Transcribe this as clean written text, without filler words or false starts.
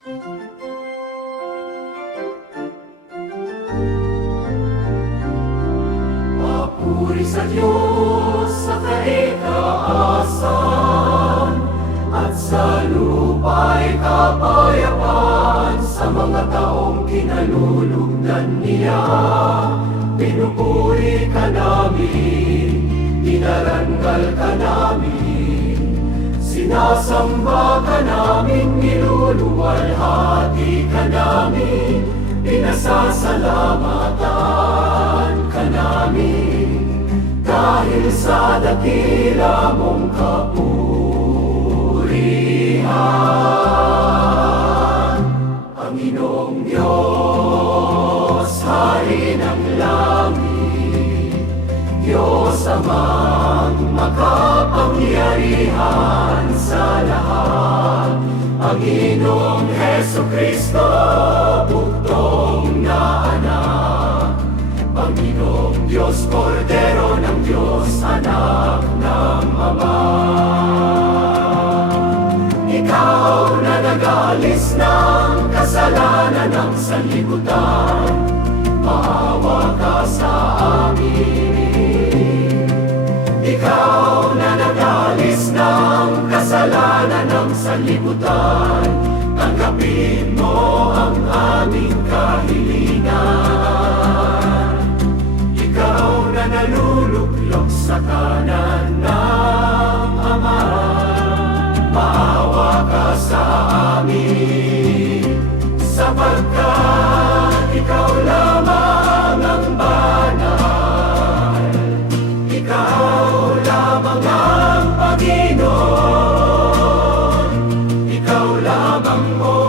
Papuri sa Diyos sa kaitaasan, at sa lupa'y kapayapaan sa mga taong kinalulugdan niya. Pinupuri ka namin, dinarangal ka namin, sinasamba ka namin, niluluwalhati ka namin, pinasasalamatan ka namin, dahil sa dakila mong kapurihan. Panginoong Diyos, Hari ng langit, Diyos Amang makapangyarihan sa lahat, Panginoong Hesukristo, buktong na anak, Panginoong Diyos, Kordero ng Diyos, anak ng Ama. Ikaw na nag-alis ng kasalanan ng sanlibutan, maawa ka sa amin. Ikaw na nag-alis ng kasalanan ng sanlibutan, tanggapin mo ang aming kahilingan. Ikaw na naluluklok sa kanan ng Ama, maawa ka sa amin, sapagkat ikaw lamang ang banal, ikaw lamang ang Panginoon, ikaw lamang o